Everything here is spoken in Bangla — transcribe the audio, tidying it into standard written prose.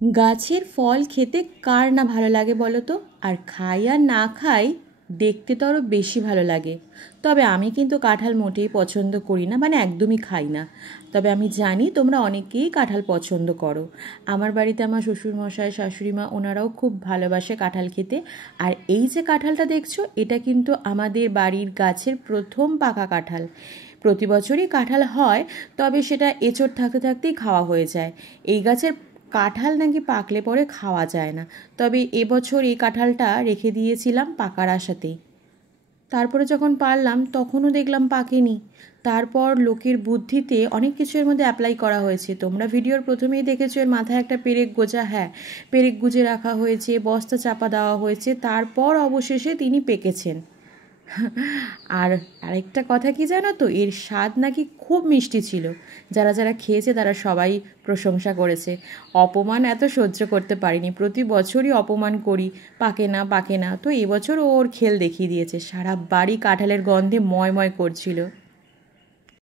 গাছের ফল খেতে কার না ভালো লাগে বলো তো? আর খাই আর না খাই, দেখতে তো আরও বেশি ভালো লাগে। তবে আমি কিন্তু কাঁঠাল মোটেই পছন্দ করি না, মানে একদমই খাই না। তবে আমি জানি তোমরা অনেকেই কাঁঠাল পছন্দ করো। আমার বাড়িতে আমার শ্বশুরমশাই, শাশুড়ি মা, ওনারাও খুব ভালোবাসে কাঁঠাল খেতে। আর এই যে কাঁঠালটা দেখছো, এটা কিন্তু আমাদের বাড়ির গাছের প্রথম পাকা কাঁঠাল। প্রতি বছরই কাঁঠাল হয়, তবে সেটা এঁচোড় থাকতে থাকতেই খাওয়া হয়ে যায়। এই গাছের কাঁঠাল নাকি পাকলে পরে খাওয়া যায় না। তবে এবছর এই কাঁঠালটা রেখে দিয়েছিলাম পাকার আশাতেই। তারপরে যখন পারলাম তখনও দেখলাম পাকেনি। তারপর লোকের বুদ্ধিতে অনেক কিছু এর মধ্যে অ্যাপ্লাই করা হয়েছে। তোমরা ভিডিওর প্রথমেই দেখেছো এর মাথায় একটা পেরেক গোজা, হ্যাঁ, পেরেক গুজে রাখা হয়েছে, বস্তা চাপা দেওয়া হয়েছে, তারপর অবশেষে তিনি পেকেছেন। আর আরেকটা কথা কি জানো তো, এর স্বাদ নাকি খুব মিষ্টি ছিল। যারা যারা খেয়েছে তারা সবাই প্রশংসা করেছে। অপমান এত সহ্য করতে পারিনি, প্রতি বছরই অপমান করি, পাকে না পাকে না। তো এবছর ওর খেল দেখিয়ে দিয়েছে, সারা বাড়ি কাঁঠালের গন্ধে ময় ময় করছিল।